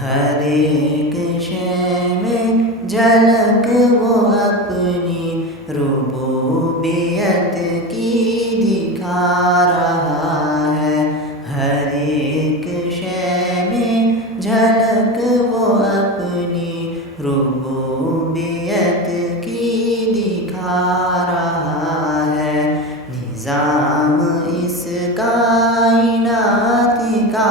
ہر ایک شے میں جھلک وہ اپنی ربوبیت کی دکھا رہا ہے۔ ہر ایک شے میں جھلک وہ اپنی ربوبیت کی دکھا رہا ہے۔ نظام اس کائنات کا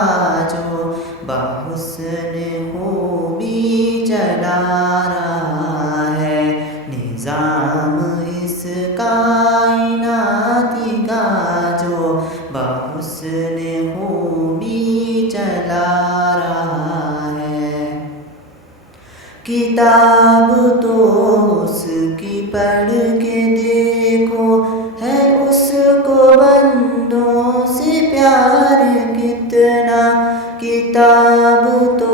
جو بحسن خوبی چلا رہا ہے۔ نظام اس کائنات کا جو بحسن خوبی چلا رہا ہے۔ کتاب تو اس کی پڑھ کے دیکھو، ہے اس کو بندوں سے پیار کتنا۔ کتاب تو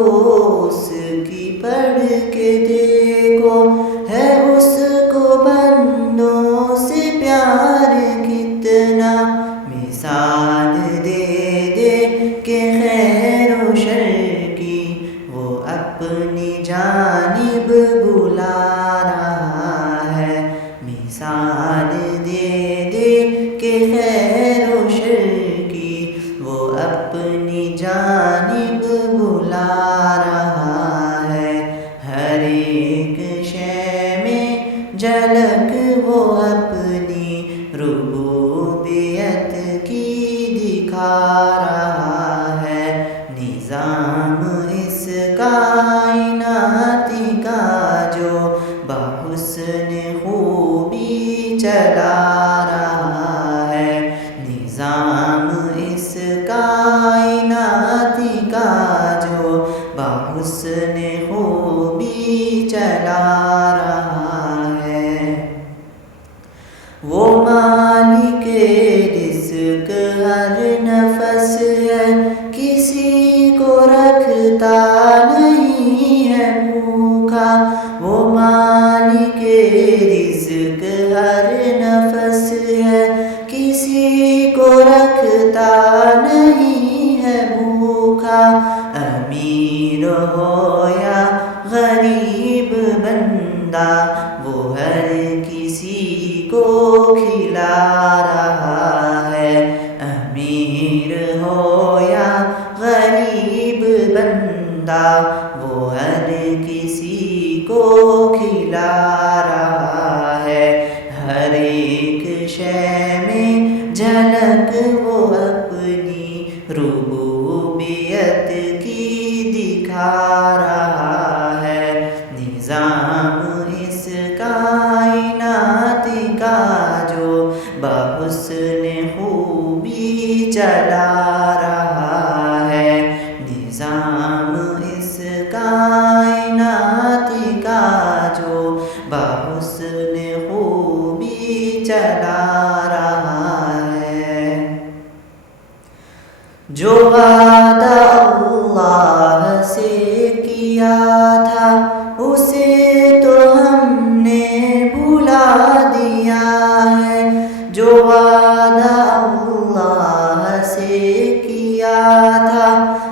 اس کی پڑھ کے دیکھو، ہے اس کو بندوں سے پیار کتنا۔ مثال دے دے کہ خیر و شر کی وہ اپنی جانب بلا رہا ہے۔ مثال دے دے کہ خیر و شر کی وہ اپنی جانب بلا رہا ہے۔ ہر ایک شے میں جھلک وہ اپنی ربوبیت کی دکھا رہا ہے۔ نظام اس کائنات کا جو بحسن خوبی چلا رہا ہے۔ نظام اس کائنات کا جو بحسن خوبی چلا رہا ہے۔ وہ مالک رزق ہر نفس ہے، کسی کو رکھتا نہیں ہے بھوکا۔ وہ مالک رزق ہر نفس ہے، کسی کو رکھتا نہیں ہے بھوکا۔ امیر ہو یا غریب بندہ، وہ ہر کسی کو کھلا رہا ہے۔ امیر ہو یا غریب بندہ، وہ ہر کسی کو کھلا رہا ہے۔ ہر ایک شے میں جھلک وہ اپنی ربوبیت کی دکھا رہا ہے۔ نظام اس کائنات کا جو بحسن خوبی چلا رہا ہے۔ نظام اس کائنات کا جو بحسن خوبی چلا رہا ہے۔ جو وعدہ اللہ سے کیا تھا، اسے تو ہم نے بھلا دیا ہے۔ جو وعدہ اللہ سے کیا تھا،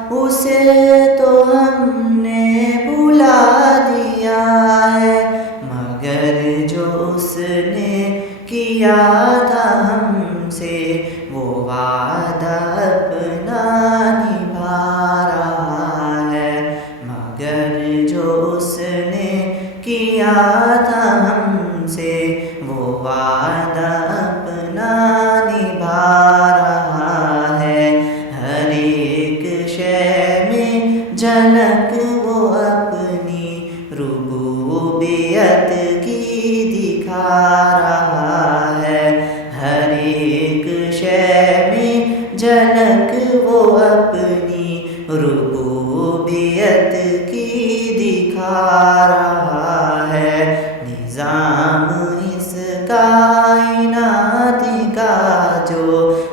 اسے تو ہم نے بھلا دیا ہے۔ مگر جو اس نے کیا تھا ہم سے، وہ وعدہ اپنا نبھا رہا ہے۔ مگر جو اس نے کیا تھا ہم سے، وہ وعدہ اپنا نبھا رہا ہے۔ ہر ایک شے میں جھلک وہ اپنی ربوبیت کی دکھا رہا ہے۔ ہر ایک شے میں جھلک وہ اپنی ربوبیت کی دکھا رہا ہے۔ نظام اس کائنات کا جو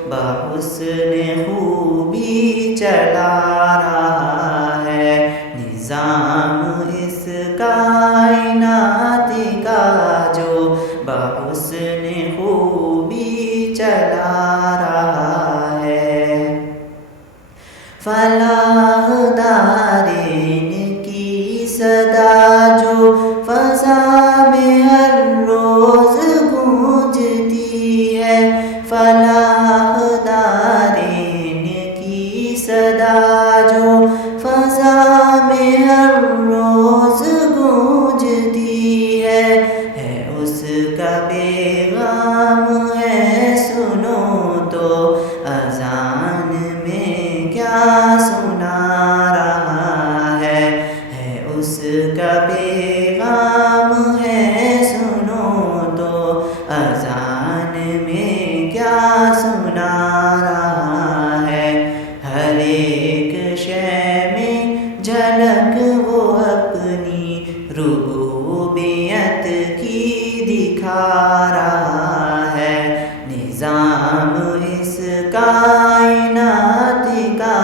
بحسن خوبی چلا رہا ہے۔ نظام اس کائنات کا جو بحسن خوبی چلا رہا ہے۔ فلاح دارین میں ہر روز گونجتی ہے اس کا پیغام ہے سنو تو اذان میں کیا سنا رہا ہے اس کا پیغام ہے سنو تو اذان میں کیا سنا رہا ہے ہر ایک شے میں جھلک وہ اپنی ربوبیت کی دکھا رہا ہے نظام اس کائنات کا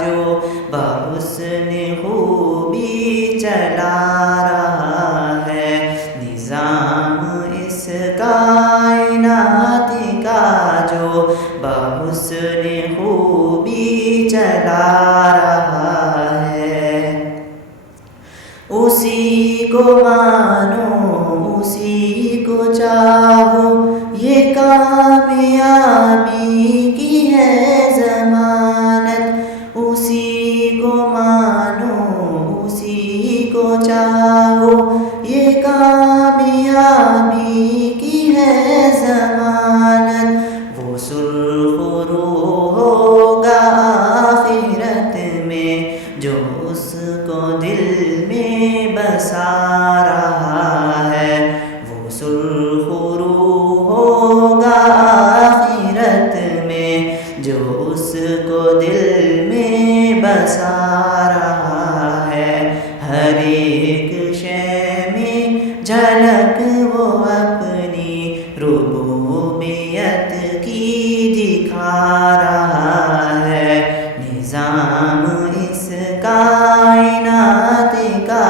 جو بحسن خوبی چلا رہا ہے نظام اس کائنات کا جو بحسن خوبی چلا رہا ہے اسی کو مانو اسی کو چاہو یہ کامیابی کی ہے ضمانت اسی کو مانو اسی کو چاہو یہ کامیابی کی ہے ضمانت وہ سرخ رو ہوگا آخرت میں جو اس کو دل میں بسا رہا ہے وہ سرخ رو ہوگا آخرت میں جو اس کو دل میں بسا رہا ہے ہر ایک شے میں جھلک وہ اپنی ربوبیت کی دکھا رہا ہے نظام اس کائنات کا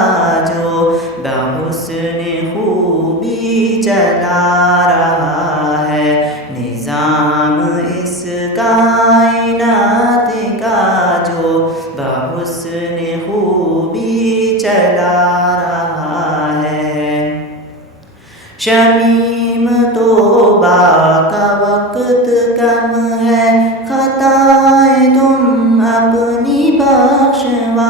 جو بحسن خوبی چلا رہا ہے نظام اس کائنات کا جو بحسن خوبی چلا رہا ہے شمیم توبہ کا وقت کم ہے خطائیں تم اپنی بخشوا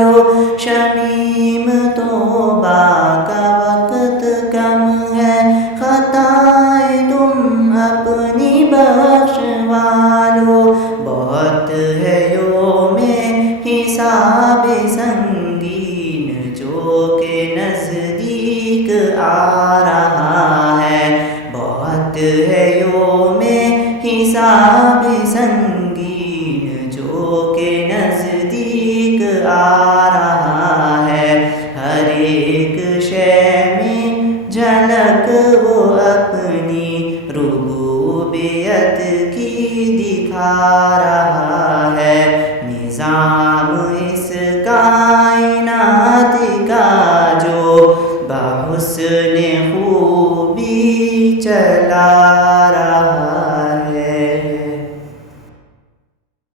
لو شمیم توبہ کا وقت کم ہے خطائیں تم اپنی بخشوا لو بہت ہے یوم حساب سنگین جو کہ نزدیک آ رہا ہے بہت ہے یوم حساب سنگین جو کہ نزدیک آ رہا ہے ہر ایک شے میں جھلک وہ اپنی ربوبیت کی دکھا رہا ہے نظام